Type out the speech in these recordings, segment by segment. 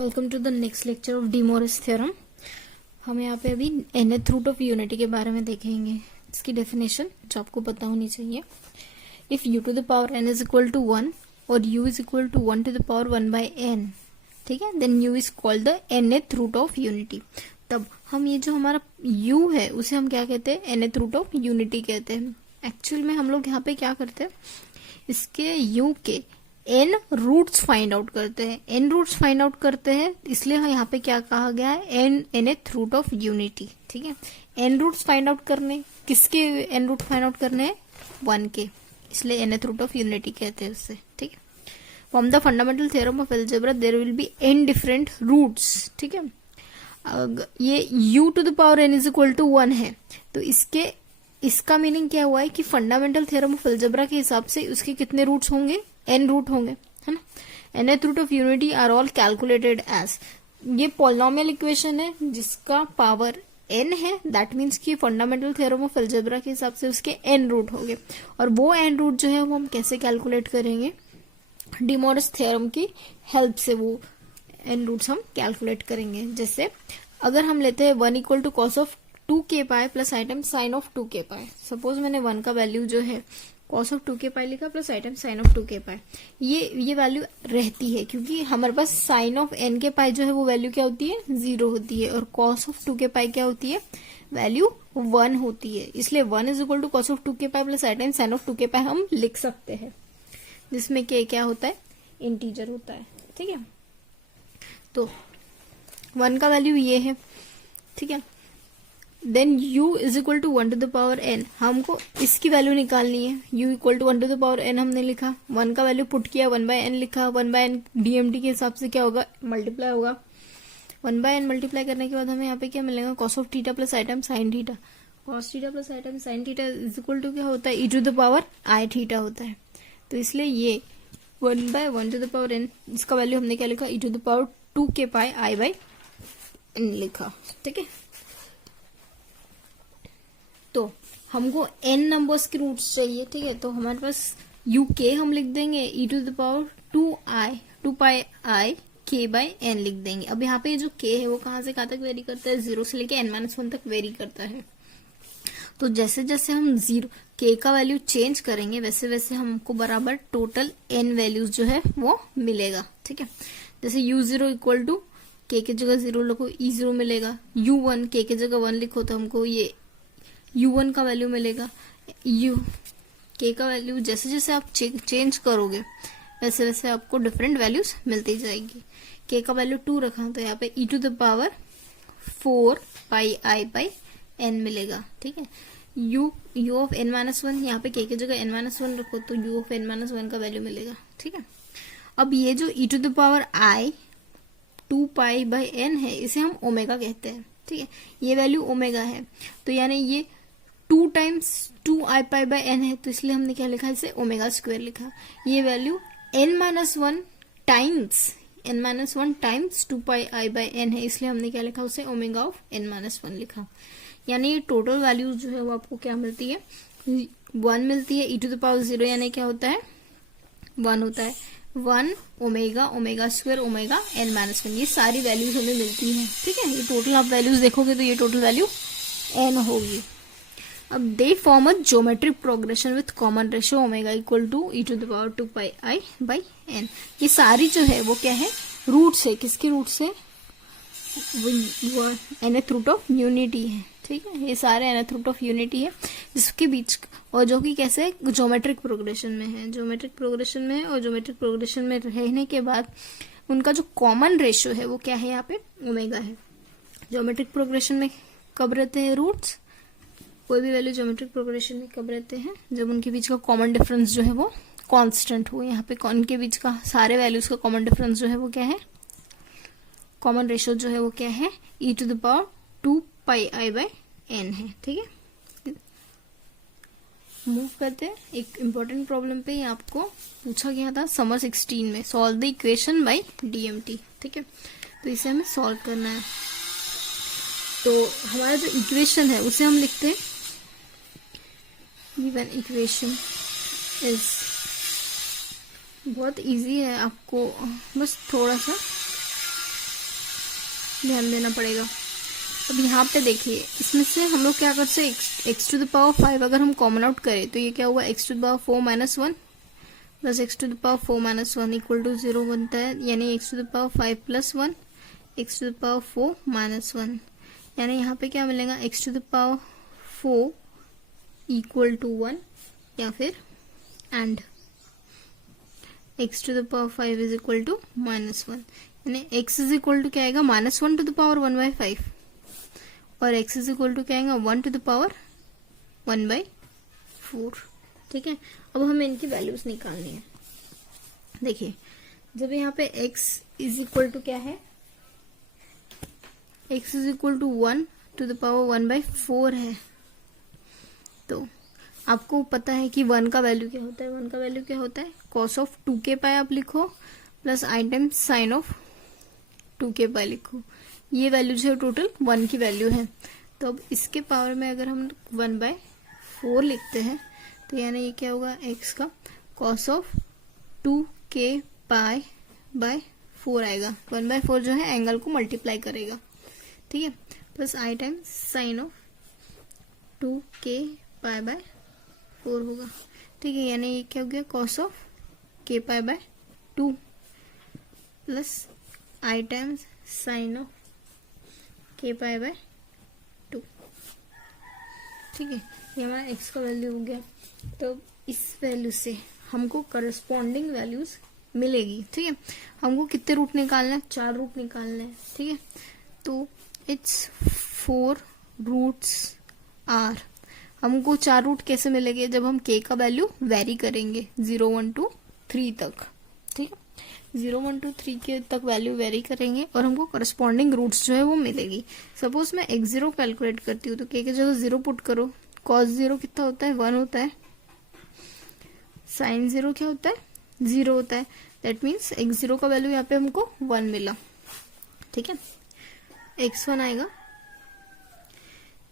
Welcome to the next lecture of De Moivre's theorem. हम यहाँ पे अभी nth रूट ऑफ यूनिटी के बारे में देखेंगे। इसकी डेफिनेशन जो आपको पता होनी चाहिए। If u to the power n is equal to 1 और u is equal to 1 to the power 1 by n, ठीक है, then u is called the nth root of unity. तब हम ये जो हमारा u है उसे हम क्या कहते हैं, nth रूट ऑफ यूनिटी कहते हैं। एक्चुअल में हम लोग यहाँ पे क्या करते हैं, इसके u के n रूट्स फाइंड आउट करते हैं। n रूट्स फाइंड आउट करते हैं, इसलिए यहाँ पे क्या कहा गया है, nth रूट ऑफ यूनिटी। ठीक है, n रूट्स फाइंड आउट करने, किसके n रूट फाइंड आउट करने हैं, 1 के, इसलिए nth रूट ऑफ यूनिटी कहते हैं उससे। ठीक है, from the fundamental theorem of algebra there will be n different roots. ठीक है, ये u to the power n is equal to 1 है, तो इसका मीनिंग क्या हुआ है कि फंडामेंटल थ्योरम ऑफ अलजेब्रा के हिसाब से उसके कितने रूट्स होंगे, n रूट होंगे, है ना। nth root of unity are all calculated as, ये पॉलिनोमियल इक्वेशन है जिसका पावर n है, दैट मीन्स कि फंडामेंटल थ्योरम ऑफ अलजेब्रा के हिसाब से उसके n रूट होंगे। और वो n रूट जो है वो हम कैसे कैलकुलेट करेंगे, डी मोरिस थ्योरम की हेल्प से वो n रूट्स हम कैलकुलेट करेंगे। जैसे अगर हम लेते हैं 1 equal to cos of 2k pi plus i time sine of 2k pi. Suppose मैंने 1 का वैल्यू जो है कॉस ऑफ 2k पाई लिखा plus i time sine of 2k pi. ये वैल्यू रहती है क्योंकि हमारे पास साइन ऑफ n के पाई जो है वो वैल्यू क्या होती है, 0 होती है, और कॉस ऑफ 2k पाई क्या होती है, वैल्यू 1 होती है। इसलिए 1 is equal to cos of 2k pi plus i time sine of 2k pi हम लिख सकते हैं, जिसमें k क्या होता है, इंटीजर होता है। ठीक है, तो 1 का वैल्यू ये है। ठीक है, then u is equal to 1 to the power n, हमको इसकी वैल्यू निकालनी है। u equal to 1 to the power n हमने लिखा, 1 का वैल्यू पुट किया, 1 बाय n लिखा। 1 बाय n डीएमटी के हिसाब से क्या होगा, मल्टीप्लाई होगा। 1 बाय n मल्टीप्लाई करने के बाद हमें यहाँ पे क्या मिलेगा, cos of theta plus i time sine theta. Cos theta plus i time sine theta is equal to क्या होता है, e to the power i theta होता है। तो इसलिए ये 1 by 1 to the power n, इसका वैल्यू हमने क्या लिखा, e to the power 2k pi i by n लिखा। ठीक है, तो हमको n नंबर्स के रूट्स चाहिए। ठीक है, तो हमारे पास uk हम लिख देंगे e to the power 2 pi i k by n लिख देंगे। अब यहाँ पे जो k है वो कहाँ से कहाँ तक वेरी करता है, 0 से लेके n-1 तक वेरी करता है। तो जैसे जैसे हम k का वैल्यू चेंज करेंगे वैसे वैसे हमको बराबर टोटल n वैल्यूज जो है वो मिलेगा। ठीक है, जैसे u0 इक्वल टू k की जगह 0 लिखो, e0 मिलेगा। u1 k की जगह 1 लिखो तो हमको ये u1 का वैल्यू मिलेगा। k का वैल्यू जैसे जैसे आप चेंज करोगे वैसे वैसे आपको डिफरेंट वैल्यूज मिलती जाएगी। k का वैल्यू 2 रखा तो यहाँ पे e to the power 4 pi i by n मिलेगा। ठीक है, u ऑफ n-1, यहाँ पे k की जगह n-1 रखो तो u ऑफ n-1 का वैल्यू मिलेगा। ठीक है, अब ये जो e to the power i 2 pi by n है इसे हम ओमेगा कहते हैं। ठीक है, ये वैल्यू ओमेगा है, तो यानी ये 2 times 2 I pi by n है, तो इसलिए हमने क्या लिखा, इसे ओमेगा स्क्वायर लिखा। ये value n-1 times 2 pi i by n है, इसलिए हमने क्या लिखा, उसे ओमेगा ऑफ n-1 लिखा। यानी ये टोटल वैल्यूज जो है वो आपको क्या मिलती है, 1 मिलती है, e टू द पावर 0 यानी क्या होता है, 1 होता है। 1 ओमेगा स्क्वायर ओमेगा n-1, ये सारी वैल्यूज हमें मिलती हैं। ठीक है, ये टोटल आप वैल्यूज देखोगे तो ये टोटल वैल्यू n होगी। अब they form a geometric progression with common ratio omega equal to e to the power 2 pi i by n। ये सारी जो है वो क्या है, रूट्स है, किसके रूट्स है, nth रूट ऑफ यूनिटी है। ठीक है, ये सारे nth रूट ऑफ यूनिटी है जिसके बीच, और जो कि कैसे ज्योमेट्रिक प्रोग्रेशन में है, ज्योमेट्रिक प्रोग्रेशन में है, और ज्योमेट्रिक प्रोग्रेशन में रहने के बाद उनका जो कॉमन रेशियो है वो क्या है, यहाँ पे ओमेगा है। ज्योमेट्रिक प्रोग्रेशन में कब रहते हैं रूट्स, कोई भी वैल्यू ज्योमेट्रिक प्रोग्रेशन में कब रहते हैं, जब उनके बीच का कॉमन डिफरेंस जो है वो कांस्टेंट हो। यहाँ पे उनके बीच का सारे वैल्यूज का कॉमन डिफरेंस जो है वो क्या है, कॉमन रेशियो जो है वो क्या है, e to the power 2 pi i by n है। ठीक है, मूव करते हैं एक इम्पोर्टेंट प्रॉब्लम पे। आपको पूछा गया था समर 16 में, solve the equation by DMT. ठीक है, तो इसे हमें सॉल्व करना है। तो हमारा जो इक्वेशन है उसे हम लिखते हैं, गिवन इक्वेशन इज, बहुत इजी है, आपको बस थोड़ा सा ध्यान देना पड़ेगा। अब यहाँ पे देखिए, इसमें से हम लोग क्या कर सकते, एक्स टू द पावर 5 अगर हम कॉमन आउट करें तो ये क्या हुआ, x to the power 4 minus 1 plus x to the power 4 minus 1 equal to 0 बनता है, यानी x to the power 5 plus 1 x to the power 4 minus 1, यानी यहाँ पे क्या मिलेगा, x to the power 4 equal to 1, या फिर and x to the power 5 is equal to minus 1, यानी एक्स इज इक्वल टू क्या आएगा, माइनस 1 टू द पावर 1/5 और x इज इक्वल टू क्या आएगा, 1 टू द पावर 1/4। ठीक है, अब हमें इनकी वैल्यूज निकालनी है। देखिए, जब यहाँ पे x इज इक्वल टू क्या है, x is equal to 1 to the power 1/4 है, तो आपको पता है कि 1 का वैल्यू क्या होता है, 1 का वैल्यू क्या होता है, cos ऑफ 2k पाई आप लिखो plus i times sine of 2k पाई लिखो, ये वैल्यू जो है टोटल 1 की वैल्यू है। तो अब इसके पावर में अगर हम 1/4 लिखते हैं तो यानी ये क्या होगा, x का cos of 2k pi by 4 आएगा, 1/4 जो है एंगल को मल्टीप्लाई करेगा, ठीक है, plus i times sine of 2k pi by 4 होगा, ठीक है, यानी ये क्या हो गया, cos of k pi by 2 plus i times sine of k pi by 2, ठीक है, ये हमारा x का वैल्यू हो गया। तो इस वैल्यू से हमको करस्पॉन्डिंग वैल्यूज मिलेगी, ठीक है। हमको कितने रूट निकालना है, 4 रूट निकालना है, ठीक है। तो इट्स 4 रूट्स आर, हमको 4 रूट कैसे मिलेंगे, जब हम k का वैल्यू वेरी करेंगे 0 1 2 3 तक, ठीक है, 0 1 2 3 के तक वैल्यू वेरी करेंगे और हमको करस्पॉन्डिंग रूट्स जो है वो मिलेगी। सपोज मैं x0 कैलकुलेट करती हूँ तो k की जगह 0 पुट करो, cos 0 कितना होता है, 1 होता है, sin 0 क्या होता है, 0 होता है, दैट मीन्स x0 का वैल्यू यहाँ पे हमको 1 मिला, ठीक है। x1 आएगा,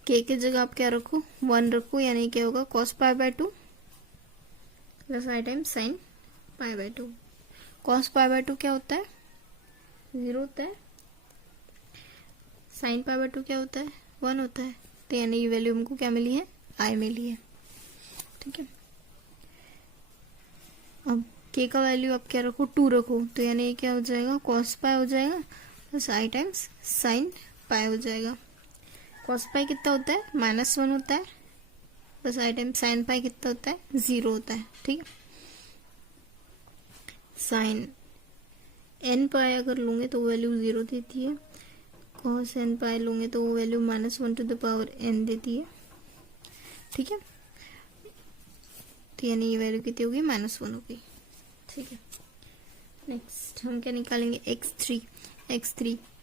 k की जगह आप क्या रखो, 1 रखो, यानी क्या होगा, cos pi by 2 plus i time sine pi by 2, cos pi by 2 क्या होता है, 0 होता है, साइन पाई बाय 2 क्या होता है, 1 होता है, तो यानी ये वैल्यू हमको क्या मिली है, i मिली है, ठीक है। अब k का वैल्यू आप क्या रखो, 2 रखो, तो यानी ये क्या हो जाएगा, cos पाई हो जाएगा plus i times sine pi हो जाएगा, cos पाई कितना होता है, -1 होता है, plus i times sign pi कितना होता है, 0 होता है, ठीक है। साइन n पाई अगर लूंगे तो वैल्यू 0 देती है, cos n पाई लूंगे तो वो value -1 to the power n देती है, ठीक है। तो यानी ये वैल्यू कितनी होगी, -1 होगी, ठीक है। नेक्स्ट हम क्या निकालेंगे, x3,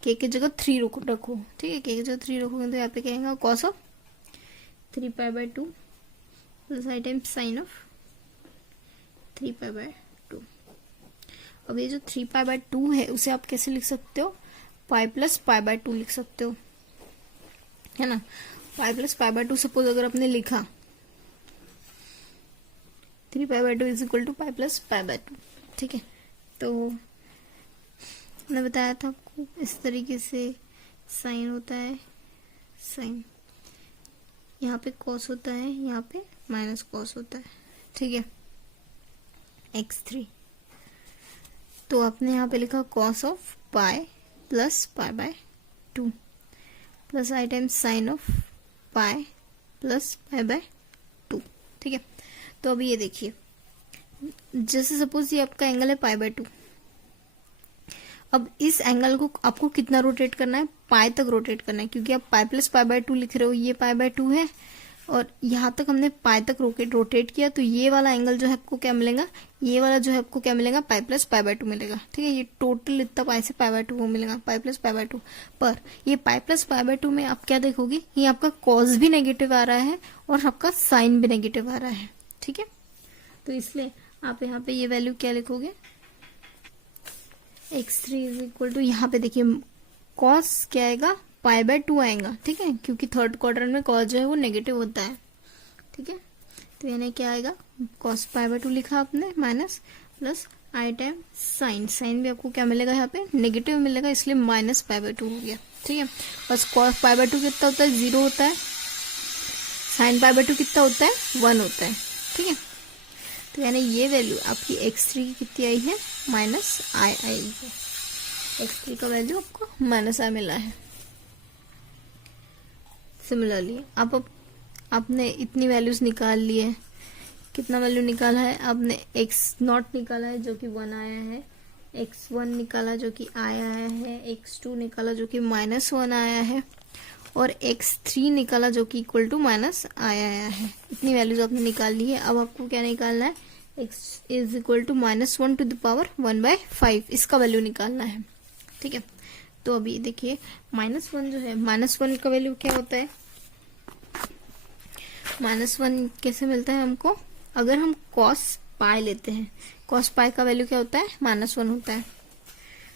k की जगह 3 रखो, ठीक है, k की जगह 3 रखोगे तो यहाँ पे क्या आएगा, cos of 3 pi by 2 plus i time sine of 3 pi by 2। अब ये जो 3 पाई बाय 2 है उसे आप कैसे लिख सकते हो, पाई प्लस पाई बाय 2 लिख सकते हो, है ना। Pi plus pi by 2 suppose अगर आपने लिखा, 3 pi by 2 is equal to pi plus pi by 2, ठीक है। तो मैंने बताया था आपको इस तरीके से साइन होता है, साइन यहाँ पे कॉस होता है, यहाँ पे माइनस कॉस होता है, ठीक है। x3 तो आपने यहाँ पे लिखा cos of pi plus pi by 2 plus i times sine of pi plus pi by 2, ठीक है। तो अभी ये देखिए, जैसे सपोज ये आपका एंगल है पाई बाय 2, अब इस एंगल को आपको कितना रोटेट करना है, पाई तक रोटेट करना है, क्योंकि आप पाई प्लस पाई बाय 2 लिख रहे हो, ये पाई बाय 2 है और यहाँ तक हमने पाई तक रोटेट किया, तो ये वाला एंगल जो है आपको क्या मिलेगा, ये वाला जो है आपको क्या मिलेगा, पाई प्लस पाई बाय 2 मिलेगा, ठीक है। ये टोटल इतना पाई से पाई बाय 2 वो मिलेगा, पाई प्लस पाई बाय 2, पर ये पाई प्लस पाई बाय 2 में आप क्या देखोगे, ये आपका कॉस भी नेगेटिव आ रहा है और आपका साइन भी नेगेटिव आ रहा है, ठीक है। तो इसलिए आप यहाँ पे ये वैल्यू क्या लिखोगे, x3 इज इक्वल टू, यहाँ पे देखिए कॉस क्या आएगा, पाई बाय 2 आएगा, ठीक है, क्योंकि थर्ड क्वाड्रेंट में कॉस जो है वो नेगेटिव होता है, ठीक है। तो यानी क्या आएगा, कॉस पाई बाय 2 लिखा आपने minus plus i time sign, sign भी आपको क्या मिलेगा यहाँ पे नेगेटिव मिलेगा, इसलिए माइनस पाई बाय 2 हो गया। ठीक है, बस कॉस पाई बाय 2 कितना होता है 0 होता है, साइन पाई बाय 2 कितना होता है 1 होता है। ठीक है, तो यानी ये वैल्यू आपकी x3 की कितनी आई है माइनस आई आई है, x3 का वैल्यू आपको माइनस आई मिला है। सिमिलरली आपने इतनी वैल्यूज निकाल ली है, कितना वैल्यू निकाला है आपने, x0 निकाला है जो कि 1 आया है, x1 निकाला जो कि आया है, x2 निकाला जो कि -1 आया है, और x3 निकाला जो कि इक्वल टू माइनस आया है। इतनी वैल्यूज आपने निकाल ली है। अब आपको क्या निकालना है, x is equal to -1 to the power 1/5, इसका वैल्यू निकालना है। ठीक है, तो अभी देखिए -1 जो है, -1 का वैल्यू क्या होता है, -1 कैसे मिलता है हमको, अगर हम cos पाई लेते हैं, cos पाई का वैल्यू क्या होता है -1 होता है,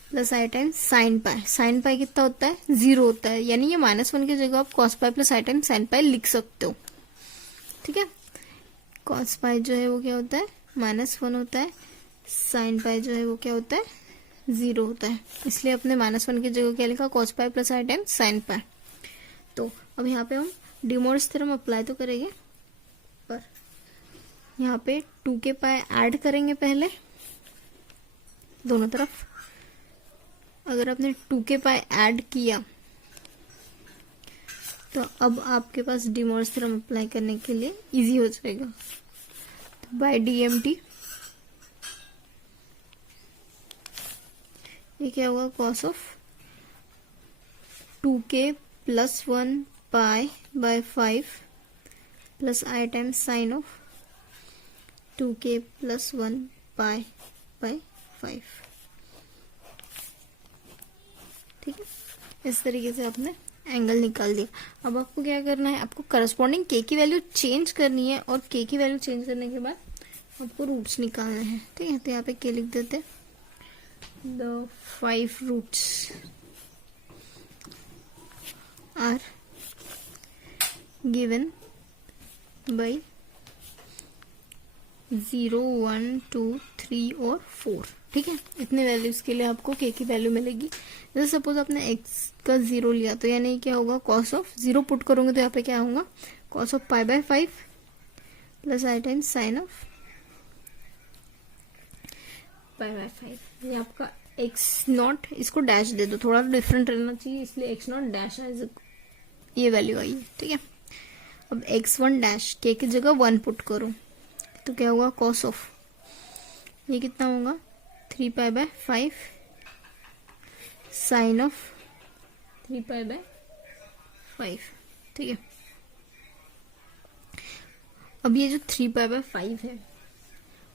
plus i time sine pi, sine pi कितना होता है 0 होता है, यानी ये -1 की जगह आप cos pi plus i time sine पाई लिख सकते हो। ठीक है, cos पाई जो है वो क्या होता है -1 होता है, साइन पाई जो है वो क्या होता है 0 होता है, इसलिए अपने -1 की जगह क्या लिखा cos pi plus i time sine पाई। तो अब यहाँ पे हम डी मोरिस थ्योरम अप्लाई तो करेंगे, पर यहाँ पे 2 के पाई ऐड करेंगे पहले दोनों तरफ। अगर आपने 2 के पाई ऐड किया तो अब आपके पास डी मोरिस थ्योरम अप्लाई करने के लिए इजी हो जाएगा। तो बाय डीएमटी ये क्या होगा, cos of 2k plus 1 pi by 5 plus i time sine of 2k plus 1 pi by 5। ठीक है, इस तरीके से आपने एंगल निकाल दिया। अब आपको क्या करना है, आपको करस्पॉन्डिंग k की वैल्यू चेंज करनी है, और k की वैल्यू चेंज करने के बाद आपको रूट्स निकालने हैं। ठीक है, तो यहाँ पे k लिख देते हैं, the 5 roots are given by 0, 1, 2, 3 और 4। ठीक है, इतने वैल्यूज के लिए आपको k की वैल्यू मिलेगी। जैसे सपोज आपने x का 0 लिया, तो यानी क्या होगा, cos ऑफ 0 पुट करोगे तो यहाँ पे क्या होगा, cos of pi by 5 plus i time sine of pi by 5। ये आपका x0, इसको डैश दे दो, थोड़ा डिफरेंट रहना चाहिए, इसलिए x0 डैश है, ये वैल्यू आई है। ठीक है, अब x1 डैश k की जगह 1 पुट करो तो क्या होगा, cos ऑफ ये कितना होगा 3 pi by 5 sine of 3 pi by 5। ठीक है, अब ये जो 3 पाई बाय 5 है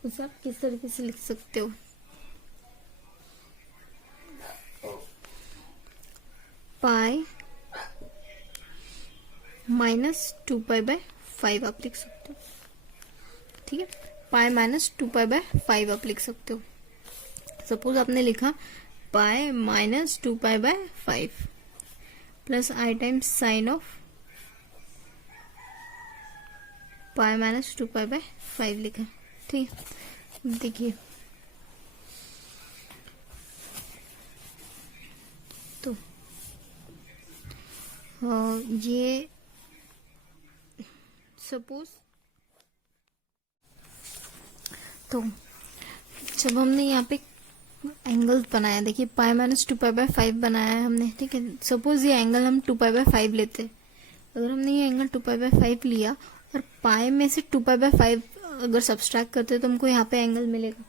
उसे आप किस तरीके से लिख सकते हो, पाई -2 पाई बाय 5 आप लिख सकते हो। ठीक है, पाई -2 पाई बाय 5 आप लिख सकते हो। सपोज आपने लिखा pi -2 pi by 5 plus i time sine of pi -2 pi by 5 लिखा। ठीक है, देखिए तो ये सपोज, तो जब हमने यहाँ पे एंगल बनाया, देखिए पाई -2 पाई बाय 5 बनाया है हमने। ठीक है, सपोज ये एंगल हम 2 पाई बाय 5 लेते हैं, अगर हमने ये एंगल 2 पाई बाय 5 लिया और पाई में से 2 पाई बाय 5 अगर सब्सट्रैक्ट करते हैं तो हमको यहाँ पे एंगल मिलेगा।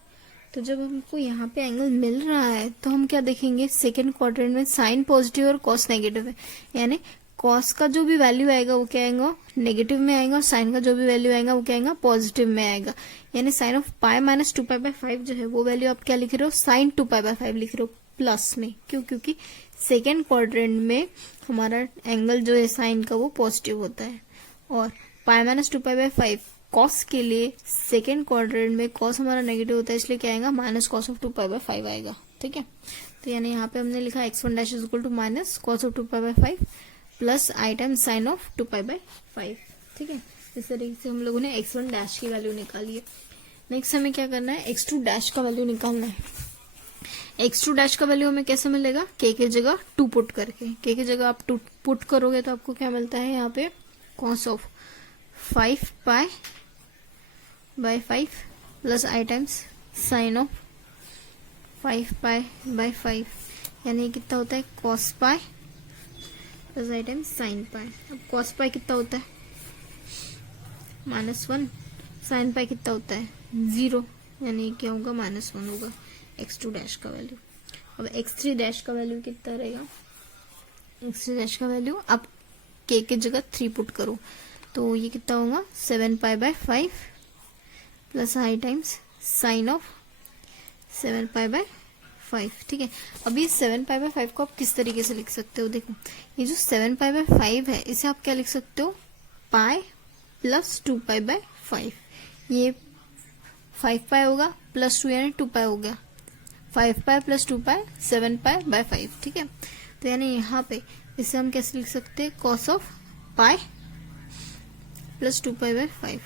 तो जब हमको यहाँ पे एंगल मिल रहा है तो हम क्या देखेंगे, सेकेंड क्वाड्रेंट में साइन पॉजिटिव और कॉस नेगेटिव है, यानी कॉस का जो भी वैल्यू आएगा वो क्या आएगा नेगेटिव में आएगा, और साइन का जो भी वैल्यू आएगा वो क्या आएगा पॉजिटिव में आएगा। यानी sine of pi -2 pi by 5 जो है वो वैल्यू आप क्या लिख रहे हो, साइन 2 पाई बाय 5 लिख रहे हो प्लस में। क्यों, क्योंकि सेकेंड क्वाड्रेंट में हमारा एंगल जो है साइन का वो पॉजिटिव होता है, और पाई -2 पाई बाय 5 कॉस के लिए सेकेंड क्वाड्रेंट में कॉस हमारा नेगेटिव होता है, इसलिए क्या आएगा -cos ऑफ 2 पाई बाय 5 आएगा। ठीक है, तो यानी यहाँ पे हमने लिखा x1 dash is equal to -cos of 2 pi by 5 plus i time sine of 2 pi by 5। ठीक है, इस तरीके से हम लोगों ने x1 डैश की वैल्यू निकाली है। नेक्स्ट हमें क्या करना है, x2 डैश का वैल्यू निकालना है। x2 डैश का वैल्यू हमें कैसे मिलेगा, k के जगह 2 पुट करके। k के जगह आप 2 पुट करोगे तो आपको क्या मिलता है यहाँ पे, cos of 5 pi by 5 plus i times sine of 5 pi by 5, यानी कितना होता है cos pi plus i times sine pi. अब cos पाई कितना होता है -1, साइन पाई कितना होता है 0, यानी क्या होगा -1 होगा x2 डैश का वैल्यू। अब x3 डैश का वैल्यू कितना रहेगा, x3 डैश का वैल्यू आप k के जगह 3 पुट करो तो ये कितना होगा 7 पाई by 5 plus i times sine of 7 pi by 5। ठीक है, अब ये 7 पाई बाय 5 को आप किस तरीके से लिख सकते हो, देखो ये जो 7 पाई बाय 5 है इसे आप क्या लिख सकते हो, पाई प्लस 2 पाई बाय 5। ये 5 पाई होगा प्लस 2 यानी 2 पाई हो गया, 5 pi plus 2 pi 7 pi by 5। ठीक है, तो यानी यहाँ पे इसे हम कैसे लिख सकते हैं, cos of pi plus 2 pi by 5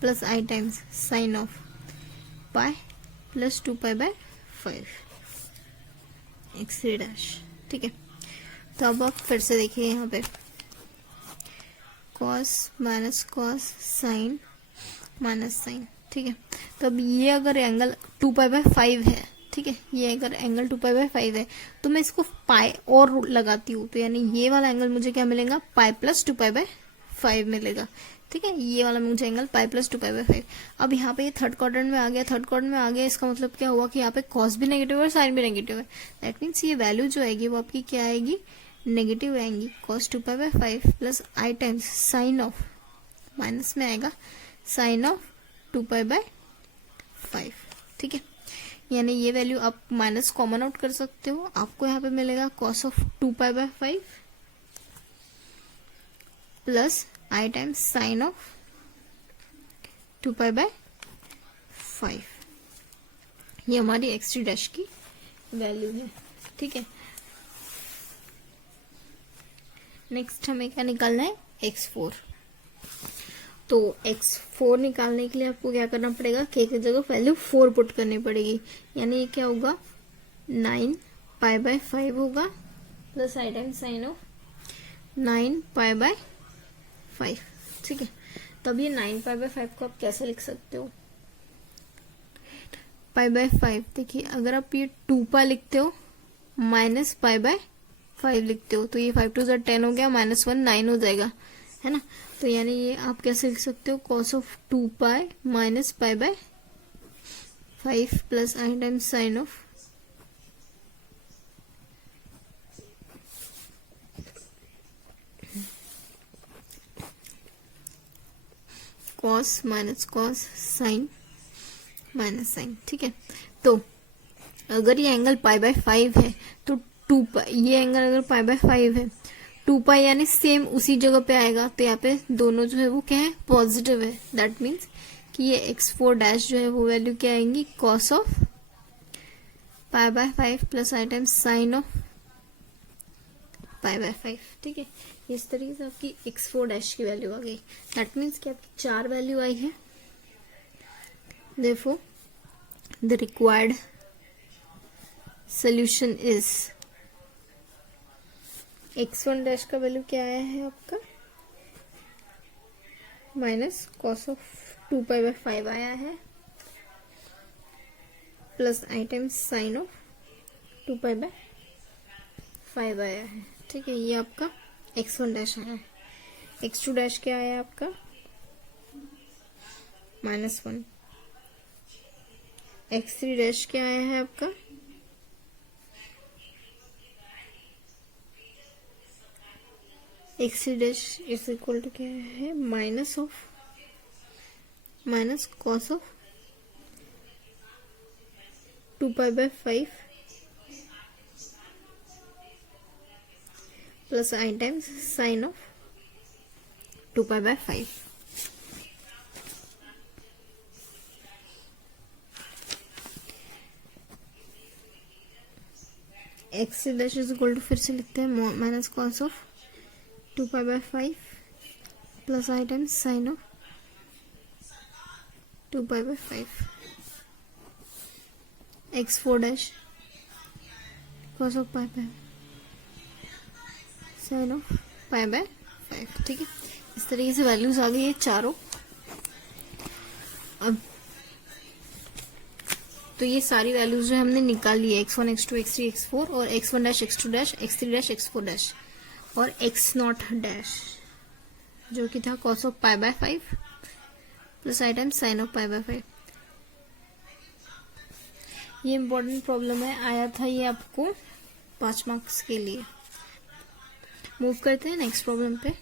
plus i times sine of pi plus 2 pi by 5 x3 dash. ठीक है, तो अब आप फिर से देखिए यहाँ पे cos minus cos sine minus sine. ठीक है, तो अब ये अगर एंगल 2 पाई बाय 5 है, ठीक है, ये अगर एंगल 2 पाई बाय 5 है तो मैं इसको पाई और लगाती हूँ तो यानी ये वाला एंगल मुझे क्या मिलेगा, पाई प्लस 2 पाई बाय 5 मिलेगा। ठीक है, ये वाला मुझे angle pi plus 2 pi by 5। अब यहाँ पे ये थर्ड क्वाड्रेंट में आ गया, थर्ड क्वाड्रेंट में आ गया, इसका मतलब क्या हुआ कि यहाँ पे कॉस भी नेगेटिव है और साइन भी नेगेटिव है। दैट मीन्स ये वैल्यू जो आएगी वो आपकी क्या आएगी, नेगेटिव आएंगी। Cos 2 pi by 5 plus i times sine of, minus में आएगा साइन ऑफ 2 पाई बाय 5। ठीक है, यानी ये वैल्यू आप माइनस कॉमन आउट कर सकते हो, आपको यहाँ पे मिलेगा cos of 2 pi by 5 plus i times sine of 2 pi by 5। ये हमारी x3 डैश की वैल्यू है। ठीक है, नेक्स्ट हमें क्या निकालना है, x4। तो x4 निकालने के लिए आपको क्या करना पड़ेगा, k की जगह वैल्यू 4 पुट करनी पड़ेगी, यानी ये क्या होगा 9 पाई बाय 5 होगा plus i time sine of 9 pi by 5। ठीक है, तो अब ये 9 पाई बाय 5 को आप कैसे लिख सकते हो, पाई बाय 5, देखिए अगर आप ये 2 पाई लिखते हो माइनस पाई बाय 5 लिखते हो तो ये 5 2 10 हो गया, -1 9 हो जाएगा, है ना। तो यानी ये आप कैसे लिख सकते हो, cos of 2 pi minus pi by 5 plus i times sine of cos minus cos sine minus sine. ठीक है, तो अगर ये एंगल पाई बाय 5 है तो 2 पाई, ये एंगल अगर पाई बाय 5 है 2 पाई यानी सेम उसी जगह पे आएगा, तो यहाँ पे दोनों जो है वो क्या है, पॉजिटिव है। दैट मीन्स कि ये x4 डैश जो है वो वैल्यू क्या आएंगी, cos of pi by 5 plus i times sine of pi by 5। ठीक है, इस तरीके से आपकी x4 डैश की वैल्यू आ गई। दैट मीन्स कि आपकी 4 वैल्यू आई है। Therefore, the required solution is x1 dash का वैल्यू क्या आया है आपका, minus cos of 2 pi by 5 आया है plus i times sine of 2 pi by 5 आया है। ठीक है, ये आपका x1 डैश आया है। x2 डैश क्या आया आपका, -1। x3 डैश क्या आया है आपका, x3 dash is equal to क्या है, minus cos of 2 pi by 5 plus i times sine of 2 pi by 5। x dash is equal to फिर से लिखते हैं minus cos of 2 pi by 5 plus i times sine of 2 pi by 5। x4 dash cos of pi by sin of pi by 5। ठीक है, इस तरीके से values आ गई है चारों। अब तो ये सारी वैल्यूज जो हमने निकाल ली है x1 x2 x3 x4 और x1 dash x2 dash x3 dash x4 dash और x0 डैश जो कि था cos of pi by 5 plus i time sine of pi by 5। ये इंपॉर्टेंट प्रॉब्लम है, आया था ये आपको 5 मार्क्स के लिए। मूव करते हैं नेक्स्ट प्रॉब्लम पे।